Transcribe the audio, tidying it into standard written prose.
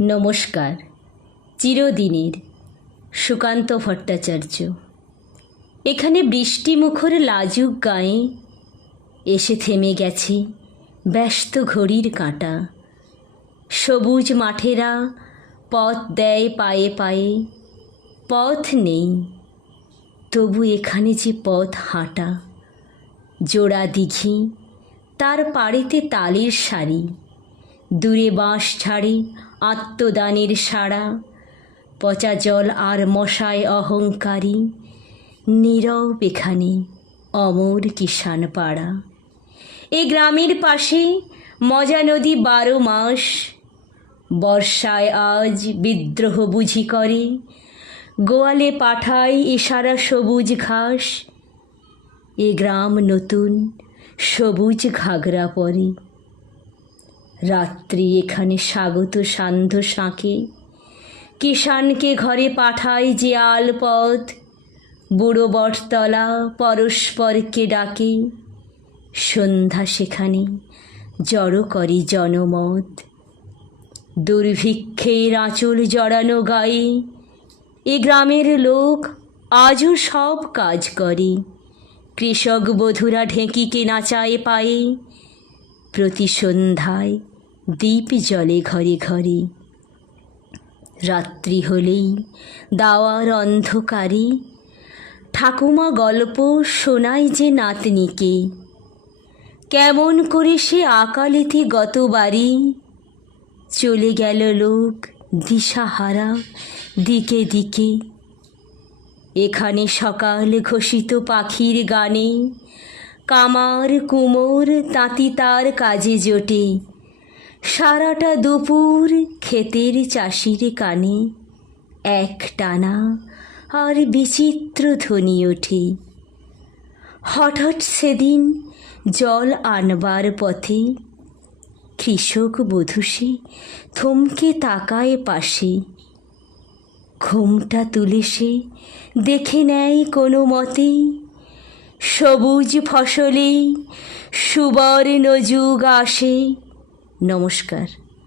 নমস্কার। চিরদিনের সুকান্ত ভট্টাচার্য। এখানে বৃষ্টিমুখর লাজুক গায়ে এসে থেমে গেছে ব্যস্ত ঘড়ির কাঁটা। সবুজ মাঠেরা পথ দেয় পায়ে পায়ে, পথ নেই তবু এখানে যে পথ হাঁটা। জোড়া দিঘি, তার পাড়েতে তালের সারি, দূরে বাঁশ ছাড়ে আত্মদানের সাড়া। পচা জল আর মশায় অহংকারী, নীরব এখানে অমর কিষাণ পাড়া। এ গ্রামের পাশে মজা নদী 12 মাস, বর্ষায় আজ বিদ্রোহ বুঝি করে। গোয়ালে পাঠায় ইশারা সবুজ ঘাস, এ গ্রাম নতুন সবুজ ঘাগরা পরে। রাত্রি এখানে স্বাগত সান্ধ্য শাঁকে, কিষাণকে ঘরে পাঠায় যে আলপথ। বুড়ো বটতলা পরস্পরকে ডাকে, সন্ধ্যা সেখানে জড়ো করে জনমত। দুর্ভিক্ষের আঁচল জড়ানো গায়ে এ গ্রামের লোক আজও সব কাজ করে। কৃষক বধূরা ঢেঁকিকে নাচায় পায়ে, প্রতি সন্ধ্যায় দীপ জ্বলে ঘরে ঘরে। রাত্রি হলেই দাওয়ার অন্ধকারে ঠাকুমা গল্প শোনায় যে নাতনিকে। কেমন করে সে আকালেতে গতবারই চলে গেল লোক দিশাহারা দিকে দিকে। এখানে সকাল ঘোষিত পাখির গানে, কামার কুমোর তাঁতি তার কাজে জোটে। সারাটা দুপুর ক্ষেতের চাষির কানে এক টানা আর বিচিত্র ধ্বনি ওঠে। হঠাৎ সেদিন জল আনবার পথে কৃষক বধূ সে থমকে তাকায় পাশে। ঘোমটা তুলে সে দেখে নেয় কোনো মতে, সবুজ ফসলে সুবর্ণ যুগ আসে। নমস্কার।